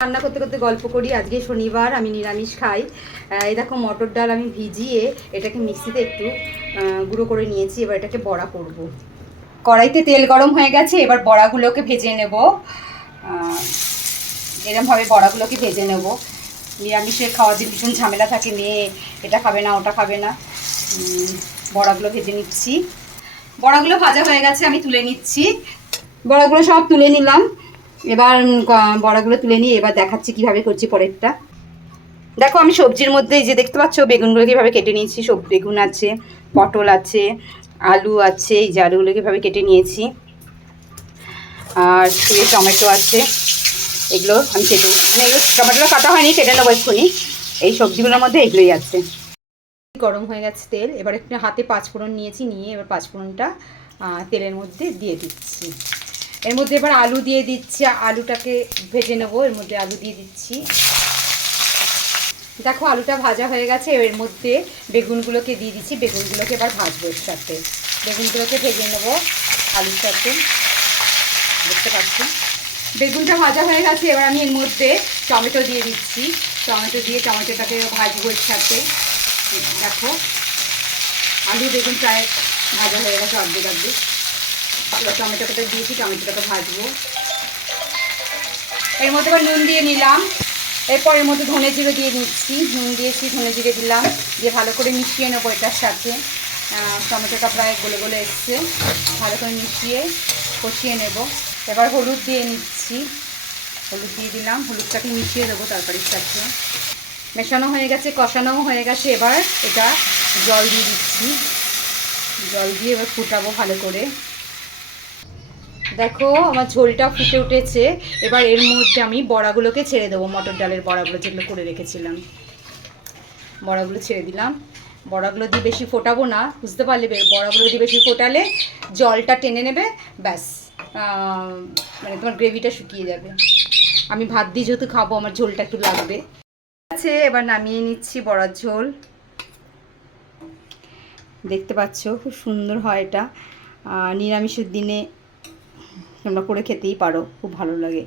রান্না করতে করতে গল্প করি। আজকে শনিবার, আমি নিরামিষ খাই। এই দেখো মটর ডাল আমি ভিজিয়ে এটাকে মিক্সিতে একটু গুঁড়ো করে নিয়েছি। এবার এটাকে বড়া করব। কড়াইতে তেল গরম হয়ে গেছে, এবার বড়াগুলোকে ভেজে নেব। এরকমভাবে বড়াগুলোকে ভেজে নেব। নিরামিষের খাওয়ার যে ভীষণ ঝামেলা থাকে, মেয়ে এটা খাবে না ওটা খাবে না। বড়াগুলো ভেজে নিচ্ছি। বড়াগুলো ভাজা হয়ে গেছে, আমি তুলে নিচ্ছি। বড়াগুলো সব তুলে নিলাম। এবার বড়াগুলো তুলে নিয়ে এবার দেখাচ্ছি কিভাবে করছি পরেরটা। দেখো আমি সবজির মধ্যে এই যে দেখতে পাচ্ছ বেগুনগুলোকে এভাবে কেটে নিয়েছি। সব বেগুন আছে, পটল আছে, আলু আছে, এই যে আলুগুলোকে এভাবে কেটে নিয়েছি। আর এই টমেটো আছে, এগুলো আমি কেটে মানে এগুলো টমেটোটা কাটা হয়নি, কেটে নেবো এক্ষুনি। এই সবজিগুলোর মধ্যে এগুলোই আছে। গরম হয়ে গেছে তেল, এবার একটু হাতে পাঁচফোড়ন নিয়েছি, নিয়ে এবার পাঁচফোড়নটা তেলের মধ্যে দিয়ে দিচ্ছি। এর মধ্যে এবার আলু দিয়ে দিচ্ছি, আলুটাকে ভেজে নেবো। এর মধ্যে আলু দিয়ে দিচ্ছি। দেখো আলুটা ভাজা হয়ে গেছে, এর মধ্যে বেগুনগুলোকে দিয়ে দিচ্ছি। বেগুনগুলোকে এবার ভাজবো এর সাথে। বেগুনগুলোকে ভেজে নেবো আলুর সাথে। দেখতে পাচ্ছি বেগুনটা ভাজা হয়ে গেছে, এবার আমি এর মধ্যে টমেটো দিয়ে দিচ্ছি। টমেটো দিয়ে টমেটোটাকে ভাজবো এর সাথে। দেখো আলু বেগুন প্রায় ভাজা হয়ে গেছে অর্ধেক অর্ধেক। এবার টমেটোটা দিয়েছি, টমেটোটাকে ভাজবো। এর মধ্যে এবার নুন দিয়ে নিলাম। এরপর এর মধ্যে ধনে জিরে দিয়ে নিচ্ছি। নুন দিয়েছি, ধনে জিরে দিলাম, দিয়ে ভালো করে মিশিয়ে নেবো এটার সাথে। টমেটোটা প্রায় গলে গলে এসছে, ভালো করে মিশিয়ে কষিয়ে নেব। এবার হলুদ দিয়ে নিচ্ছি। হলুদ দিয়ে দিলাম, হলুদটাকে মিশিয়ে দেবো তরকারির সাথে। মেশানো হয়ে গেছে, কষানোও হয়ে গেছে। এবার এটা জল দিয়ে দিচ্ছি। জল দিয়ে এবার ফুটাবো ভালো করে। দেখো আমার ঝোলটা ফুটে উঠেছে। এবার এর মধ্যে আমি বড়াগুলোকে ছেড়ে দেবো, মটর ডালের বড়াগুলো যেগুলো করে রেখেছিলাম। বড়াগুলো ছেড়ে দিলাম। বড়াগুলো দিয়ে বেশি ফোটাবো না, বুঝতে পারলে? বড়াগুলো দিয়ে বেশি ফোটালে জলটা টেনে নেবে, ব্যাস মানে তোমার গ্রেভিটা শুকিয়ে যাবে। আমি ভাত দিয়ে যেহেতু খাবো, আমার ঝোলটা একটু লাগবে। আছে, এবার নামিয়ে নিচ্ছি বড়ার ঝোল। দেখতে পাচ্ছ খুব সুন্দর হয় এটা। নিরামিষের দিনে তোমরা করে খেতেই পারো, খুব ভালো লাগে।